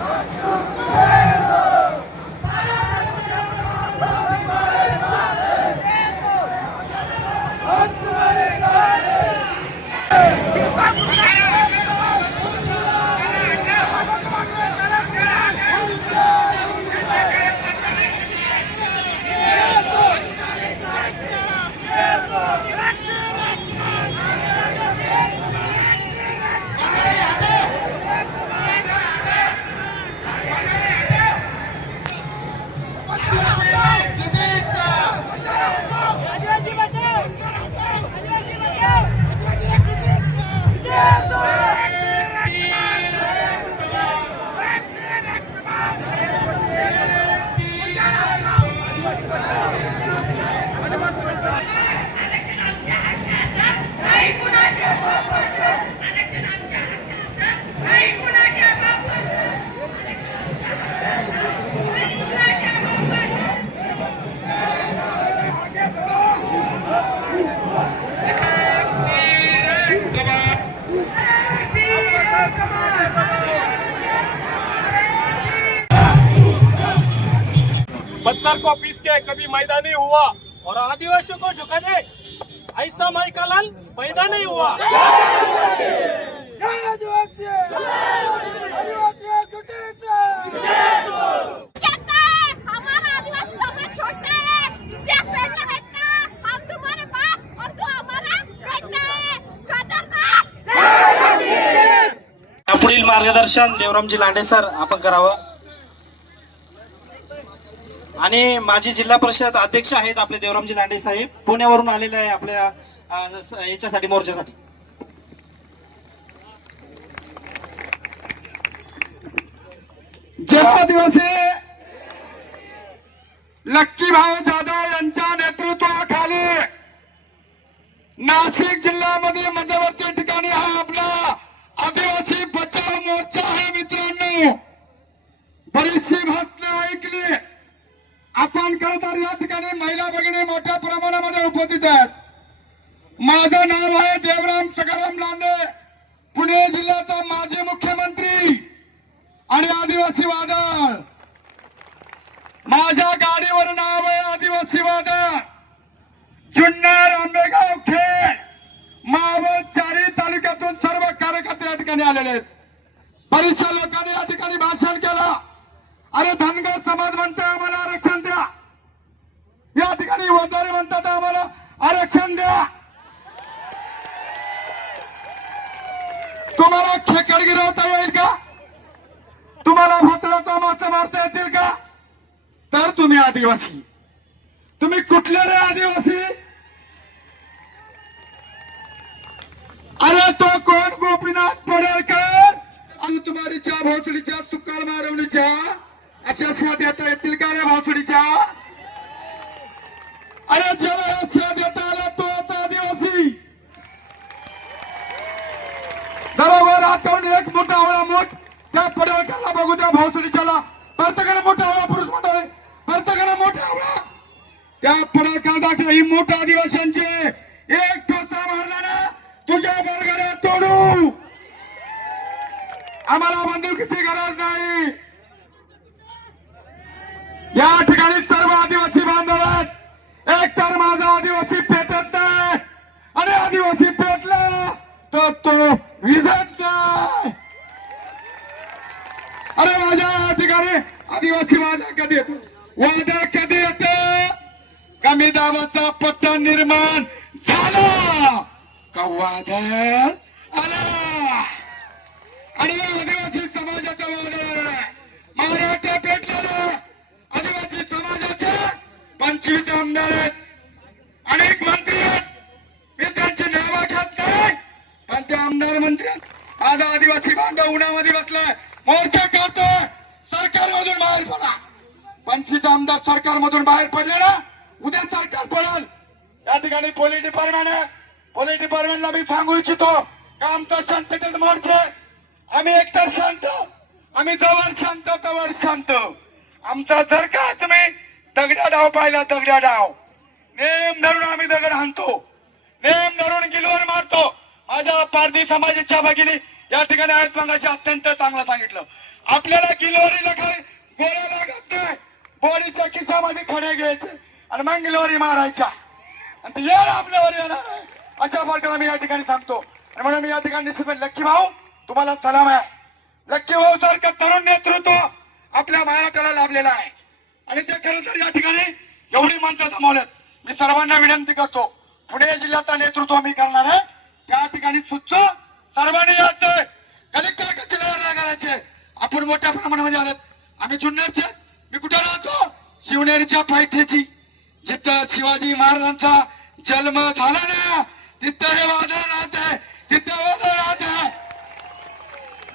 Let's go! को piece के कभी मैदान नहीं हुआ। और आदिवासियों को झुका दे। ऐसा मैं कलन पैदा नहीं हुआ। कहता है हमारा आदिवासी समाज छोटा है। इतिहास पढ़ना बेटा हम तुम्हारे बाप और तू हमारा बेटा है। खतरनाक पुढील मार्गदर्शन देवरामजी लांडे सर आपण करावं. आणि माझी जिल्हा परिषद अध्यक्ष आहेत आपले देवरामजी लांडे साहेब. पुण्यावरून आलेले आहे आपल्या याच्यासाठी मोर्चासाठी. जय आदिवासी लक्की भाऊ जाधव यांच्या नेतृत्वाखाली नाशिक जिल्ह्यामध्ये मध्यवर्ती ठिकाणी हा आपला आदिवासी बचाव मोर्चा आहे मित्रांनो. बरीचशी भक्त आपण खरं तर या ठिकाणी महिला भगिनी मोठ्या प्रमाणामध्ये उपस्थित आहेत. माझं नाव आहे देवराम सखाराम लांडे. पुणे जिल्ह्याचा माजी मुख्यमंत्री आणि आदिवासी वादळ. माझ्या गाडीवर नाव आहे आदिवासी वादळ. जुन्नर आंबेगाव खेड मावळ चारी तालुक्यातून सर्व कार्यकर्ते या ठिकाणी आलेले आहेत. बरीचशा लोकांनी या ठिकाणी भाषण केलं. अरे धनगर समाज म्हणतोय आम्हाला आरक्षण द्या. या ठिकाणी वंजारी म्हणतात आम्हाला आरक्षण द्या. तुम्हाला खेकड गिरवता येईल का? तुम्हाला भोतडाचा मासे मारता येतील का? तर तुम्ही आदिवासी. तुम्ही कुठले रे आदिवासी? अरे तो कोण? गोपीनाथ पडेलकर आणि तुम्हारीच्या भोसडीच्या सुकाल मारवणीच्या अशा स्वाद येता येतील का रे भोसडीच्या अरे जेव्हा या स्वाद येता आला तो आता आदिवासी. बरोबर वर एक मोठा आवळा मोठ त्या पडळकरला बघू त्या भोसडीच्याला प्रत्येकाने मोठा आवळा पुरुष मंडळ. प्रत्येकाने मोठा आवळा. त्या पडळकर दाखला ही मोठ्या आदिवासींचे एक ठोसा मारला ना तुझ्या बरगड्या तोडू. आम्हाला बंदुकीची गरज नाही. या ठिकाणी सर्व आदिवासी बांधव आहेत. एक तर माझा आदिवासी पेटत नाही. आणि आदिवासी पेटला तर तो विजत नाही. अरे माझ्या या ठिकाणी आदिवासी वादा कधी येतो? वादा कधी येतो? कमी दाबाचा पट्टा निर्माण झाला. का वादा आला? आणि आदिवासी समाजाचा वादा आला. मराठा पेटलेला पंचवीस आमदार आहेत. अनेक मंत्री आहेत. मी त्यांची नावं घेत नाही. पण ते आमदार मंत्री आहेत. आदिवासी बांधव उन्हामध्ये बसलाय. मोर्चा काढतोय. सरकारमधून बाहेर पडा. पंचवीस आमदार सरकारमधून बाहेर पडले ना उद्या सरकार पडेल. या ठिकाणी पोलीस डिपार्टमेंट आहे. पोलीस डिपार्टमेंटला मी सांगू इच्छितो का आमचा शांततेत मोर्चा आम्ही एकतर शांत आम्ही जवळ शांत तवळ शांत. आमचा जर का तुम्ही दगड्या डाव पाहिला दगड्या डाव. नेम धरून आम्ही दगड हाणतो. नेम धरून गिलवर मारतो. माझ्या पारधी समाजाच्या भगिनी या ठिकाणी आहेत मंगाशी अत्यंत चांगलं सांगितलं. आपल्याला गिलवरीला काय गोळ्या लागत नाही. बॉडीच्या खिसामध्ये खडे घ्यायचे आणि मग गिलवरी मारायच्या. आणि ते येणार आपल्यावर येणार आहे. अशा प्रकारे मी या ठिकाणी सांगतो. आणि म्हणून मी या ठिकाणी निश्चित लक्की भाऊ तुम्हाला सलाम आहे. लक्की भाऊ सारखं तरुण नेतृत्व आपल्या महाराष्ट्राला लाभलेलं आहे. आणि ते खरं तर या ठिकाणी एवढी माणसं जमवल्यात. मी सर्वांना विनंती करतो पुणे जिल्ह्याचा नेतृत्व मी करणार आहे. त्या ठिकाणी सुचतो सर्वांनी यायचंय कधी काय कचऱ्यावर नाही करायचे. आपण मोठ्या प्रमाणामध्ये आलेत. आम्ही जुन्नरचे मी कुठे राहतो? शिवनेरीच्या पायथ्याची. जिथं शिवाजी महाराजांचा जन्म झाला ना तिथं हे वादळ राहत आहे. तिथं वादळ राहत आहे.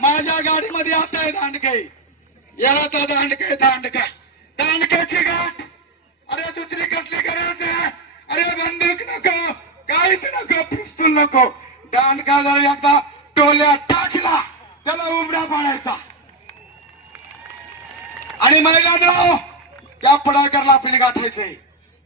माझ्या गाडीमध्ये आता आहे दांडके याला तर नको. दांडका जर एकदा टोल्या टाकला. त्याला उमडा पाडायचा. आणि महिलांना त्या पडळकरला आपली गाठायचंय.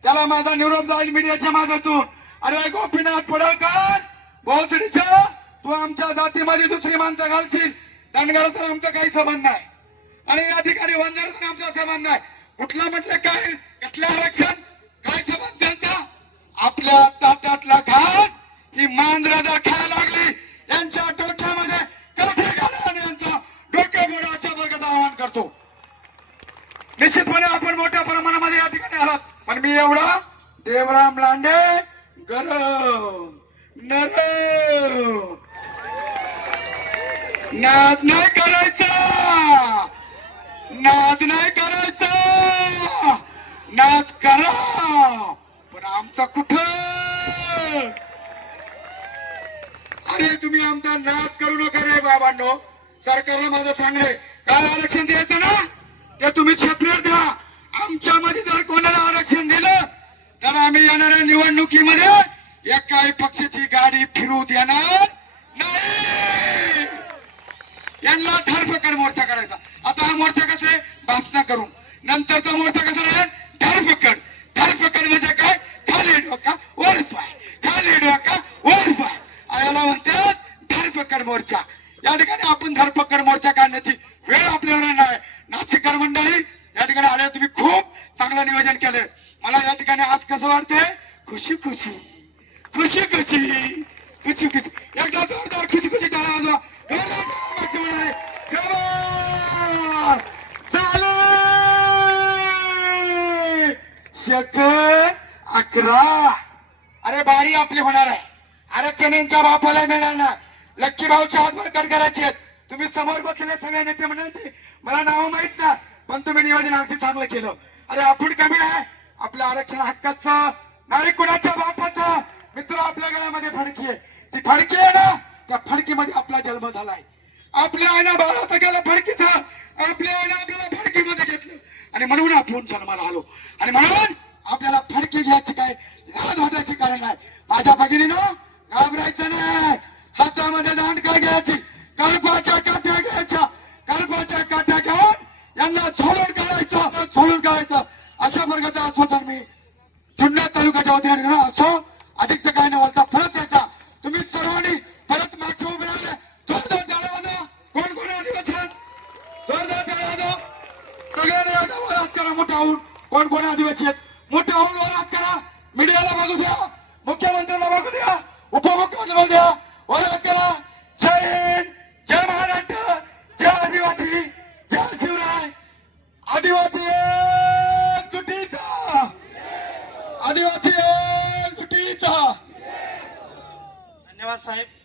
त्याला माझा निरोप जाईल मीडियाच्या माध्यमातून अरे गोपीनाथ पडळकर भोसडीच्या तू आमच्या जातीमध्ये दुसरी माणसं घालशील. धनगराचा आमचा काही संबंध नाही. आणि या ठिकाणी वंदनाचा आमचा संबंध नाही. कुठला म्हटलं काय? कसलं आरक्षण? काय संबंध त्यांचा आपल्या ताटातला घात ही मांजरा जर खायला लागली यांच्या डोक्यामध्ये काठी घाला आणि यांचं डोके फोडाच्या बघत आवाहन करतो. निश्चितपणे आपण मोठ्या प्रमाणामध्ये या ठिकाणी आलात. पण मी एवढा देवराम लांडे गरम नरम. नाद नाही करायचा. नाद नाही करायचा. नाद करा. पण आमचा कुठं अरे तुम्ही आमचा नाद करू नका रे बाबांनो. सरकारला माझं सांगणे काय आरक्षण द्यायचं ना? ते तुम्ही सेपरेट द्या आमच्यामध्ये जर कोणाला आरक्षण दिलं तर आम्ही येणाऱ्या निवडणुकीमध्ये एकाही पक्षाची गाडी फिरू देणार नाही. यांना धरपकड मोर्चा करायचा आता हा मोर्चा कसा आहे? भाषण करून. नंतरचा मोर्चा कसा राहील? धरपकड धरपकड म्हणजे काय? खाली डोका वर पाय. खाली डोका वर पाय याला म्हणतात धरपकड मोर्चा. या ठिकाणी आपण धरपकड मोर्चा काढण्याची वेळ आपल्याला नाही. नाशिककर मंडळी या ठिकाणी आले तुम्ही खूप चांगलं नियोजन केलं. मला या ठिकाणी आज कसं वाटतंय? खुशी खुशी. खुशी खुशी. खुशी खुशी. एकदा जोरदार खुशी खुशी टाळा वाजवा. शक अकरा. अरे बारी आपली होणार आहे. अरे आरक्षणांच्या बापाला मिळणार नाही. लक्की भाऊच्या हातवर कट करायचे आहेत. तुम्ही समोर बसलेले सगळे नेते म्हणायचे मला नाव माहीत ना पण तुम्ही नियोजन अगदी चांगलं केलं. अरे आपण कमी नाही आपल्या आरक्षण हक्काचं नाही कुणाच्या बापाचं. मित्र आपल्या गळ्यामध्ये फडकी आहे. ती फडकी आहे ना त्या फडकीमध्ये आपला जन्म झालाय. आपल्या आईना बाळाचं गेलं फडकीचं. आपल्या आईने आपल्याला फडकीमध्ये घेतलं. आणि म्हणून आपण जन्माला आलो. आणि म्हणून आपल्याला फडकी घ्यायची काय? लाज वाटायची कारण नाही. माझ्या भगिनीनं अशा प्रकारचा आश्वासन मी जुन्नर तालुक्याच्या वतीने निर्णय असो अधिकचं काय न बोलता परत याचा तुम्ही सर्वांनी परत मागच्या उभे राहिले जोरदार टाळ्या वाजा कोण कोण आदिवासी जोरदार टाळ्या वाजा सगळ्यांनी एकदा वरात करा मोठा होऊन. कोण कोण अधिवेशन मोठा होऊन वरात करा. मीडियाला बघू द्या. मुख्यमंत्र्यांना बघू द्या. उपमुख्यमंत्री बघू द्या. वरात करा. जय हिंद जय महाराष्ट्र. जय आदिवासी. जय शिवराय. आदिवासी. आदिवासी एकजुटीचा धन्यवाद साहेब